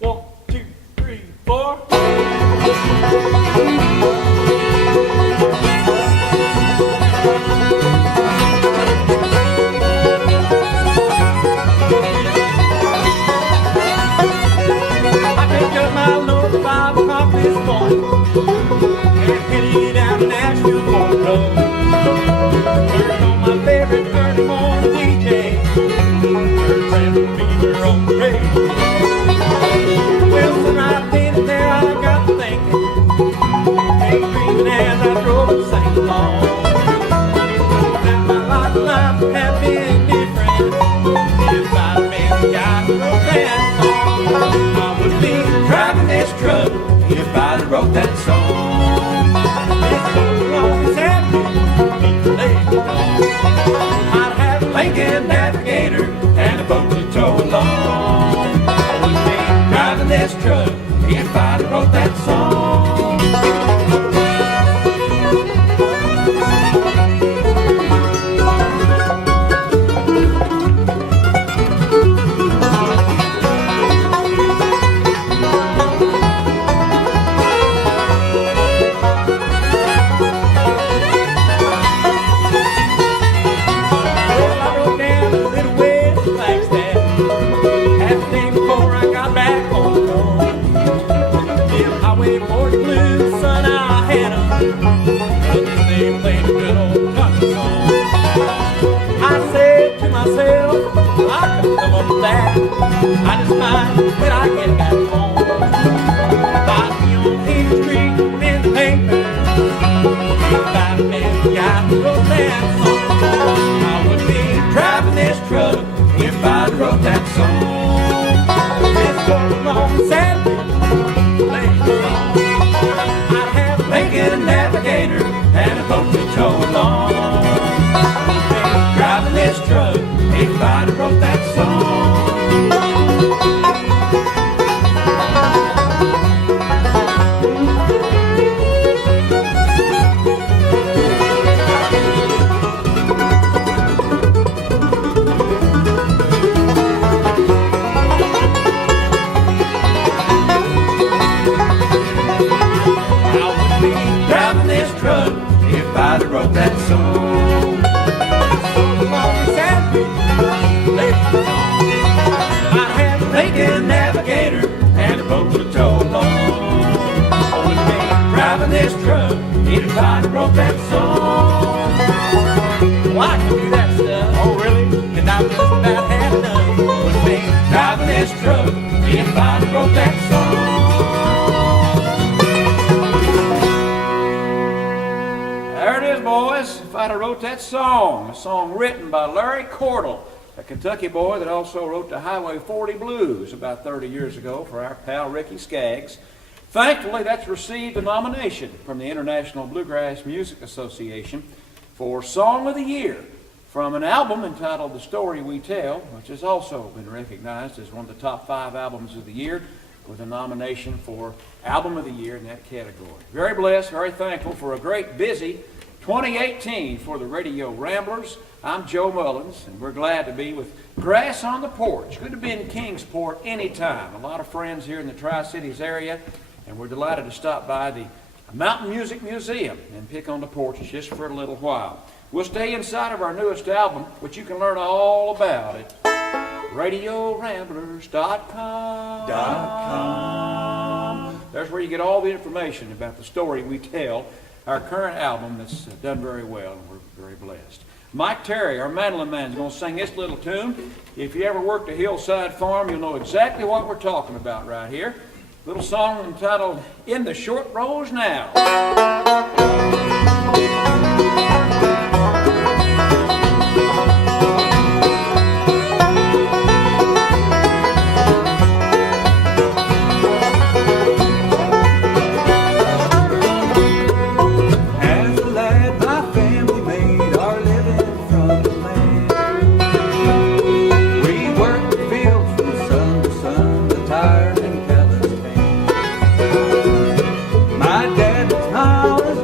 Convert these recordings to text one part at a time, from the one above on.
1, 2, 3, 4. I picked up my load at 5 o'clock this morning and headed down to Nashville for the road. Turned on my favorite early morning DJ. Her friend Beaver on the radio. Well, so right then and there I got to thinking, daydreaming as I drove and sang along. That my life had been different if I'd been the guy who wrote that song. I would be driving this truck if I'd wrote that song. It's so long as that people let it go. I'd have a Lincoln Navigator and a boat to tow along. I would be driving this truck if I'd wrote that song. I just find when I get back home, I'd be on Peter Street in the paper. If I'd been the guy who wrote that song, I would be driving this truck if I'd wrote that song. It's so long, sadly, late song. I'd have a Lincoln Navigator and a boat to tow along. I would be driving this truck if I'd wrote that song. I wrote that song. So long as that late I had a Lincoln Navigator and a boat to tow along. I would be driving this truck if I wrote that song. Well, I can do that stuff. Oh, really? And I've just about had enough. Would be driving this truck if I wrote that song. Boys, if I'd have wrote that song, a song written by Larry Cordell, a Kentucky boy that also wrote the Highway 40 Blues about 30 years ago for our pal Ricky Skaggs. Thankfully, that's received a nomination from the International Bluegrass Music Association for Song of the Year from an album entitled The Story We Tell, which has also been recognized as one of the top 5 albums of the year with a nomination for Album of the Year in that category. Very blessed, very thankful for a great, busy 2018 for the Radio Ramblers. I'm Joe Mullins, and we're glad to be with Grass on the Porch. Good to be in Kingsport anytime. A lot of friends here in the Tri-Cities area, and we're delighted to stop by the Mountain Music Museum and pick on the porches just for a little while. We'll stay inside of our newest album, which you can learn all about at RadioRamblers.com. There's where you get all the information about the story we tell, our current album that's done very well, and we're very blessed. Mike Terry, our mandolin man, is going to sing this little tune. If you ever worked a hillside farm, you'll know exactly what we're talking about right here. Little song entitled In the Short Rows Now. My dad was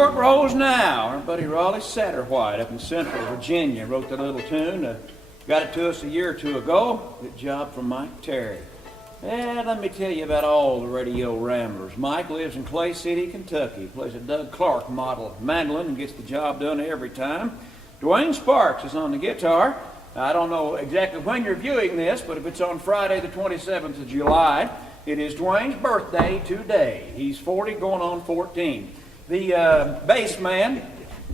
York Rose now. Our buddy Raleigh Satterwhite up in Central Virginia wrote that little tune. Got it to us a year or two ago. Good job from Mike Terry. And let me tell you about all the radio ramblers. Mike lives in Clay City, Kentucky. He plays a Doug Clark model mandolin and gets the job done every time. Dwayne Sparks is on the guitar. I don't know exactly when you're viewing this, but if it's on Friday the 27th of July, it is Dwayne's birthday today. He's 40 going on 14. The bass man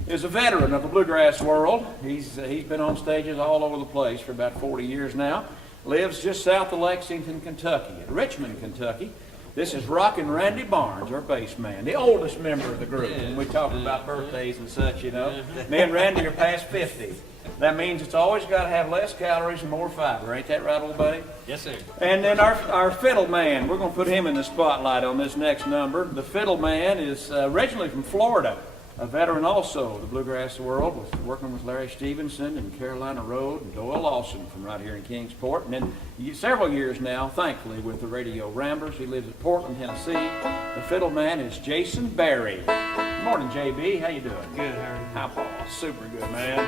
is a veteran of the bluegrass world. He's been on stages all over the place for about 40 years now. Lives just south of Lexington, Kentucky, at Richmond, Kentucky. This is Rockin' Randy Barnes, our bass man, the oldest member of the group. And we talk about birthdays and such, you know. Me and Randy are past 50. That means it's always got to have less calories and more fiber. Ain't that right, old buddy? Yes, sir. And then our fiddle man, we're going to put him in the spotlight on this next number. The fiddle man is originally from Florida, a veteran also of the bluegrass world, working with Larry Stevenson and Carolina Road and Doyle Lawson from right here in Kingsport. And then several years now, thankfully, with the Radio Ramblers. He lives in Portland, Tennessee. The fiddle man is Jason Barry. Good morning, JB. How you doing? Good, how are you? Super good, man.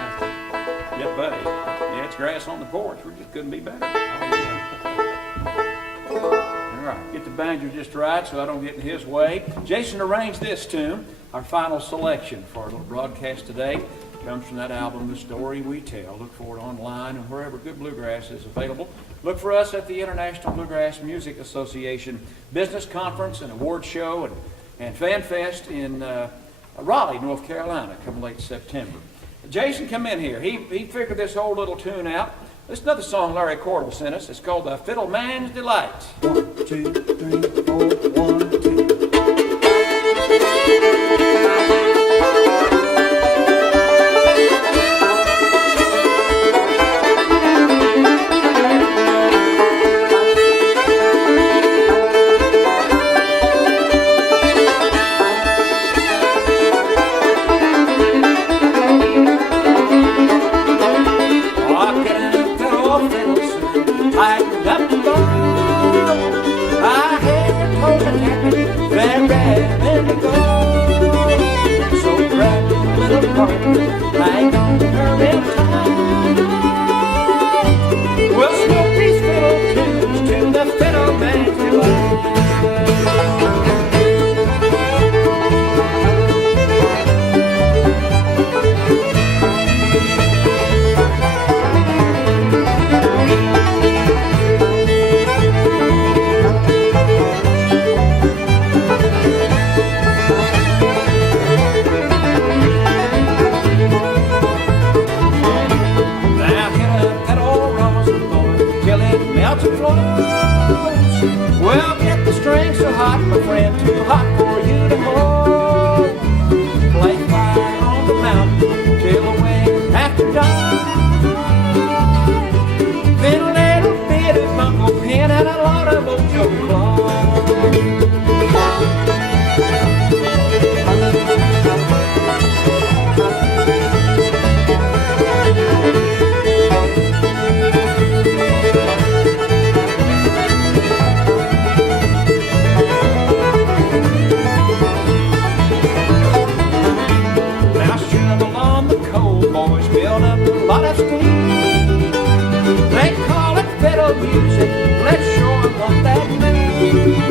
Yeah, buddy. Yeah, it's Grass on the Porch. We just couldn't be better. Oh, yeah. All right, get the banjo just right so I don't get in his way. Jason arranged this tune. Our final selection for our little broadcast today comes from that album, The Story We Tell. Look for it online and wherever good bluegrass is available. Look for us at the International Bluegrass Music Association Business Conference and Award Show and Fan Fest in Raleigh, North Carolina, come late September. Jason, come in here. He figured this whole little tune out. This is another song Larry Cordell sent us. It's called The Fiddle Man's Delight. 1, 2, 3, 4, 1, 2. We'll smoke these fiddle tunes to the fiddle man's delight. Well, get the string so hot, my friend, too hot for you to hold. Play fire on the mountain till away after dark. Then a little bit of Uncle Pen and a lot of old Joe Clark. Lot of steam. They call it fiddle music. Let's show 'em what that means.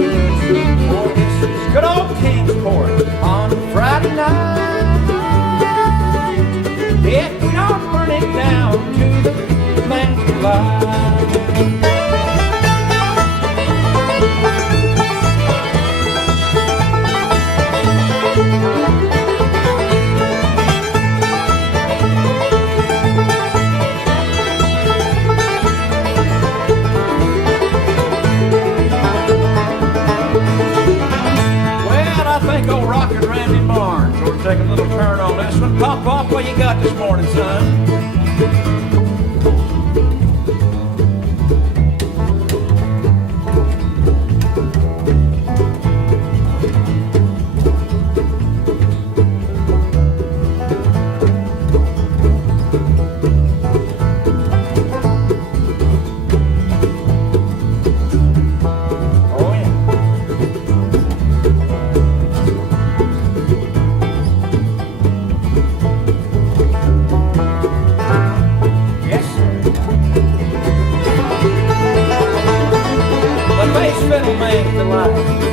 Oh, this is good old Kingsport on Friday night. If we don't burn it down to the man's delight. Old Rockin' Randy Barnes. We'll take a little turn on this one. Pop off what you got this morning, son. fiddle man for life.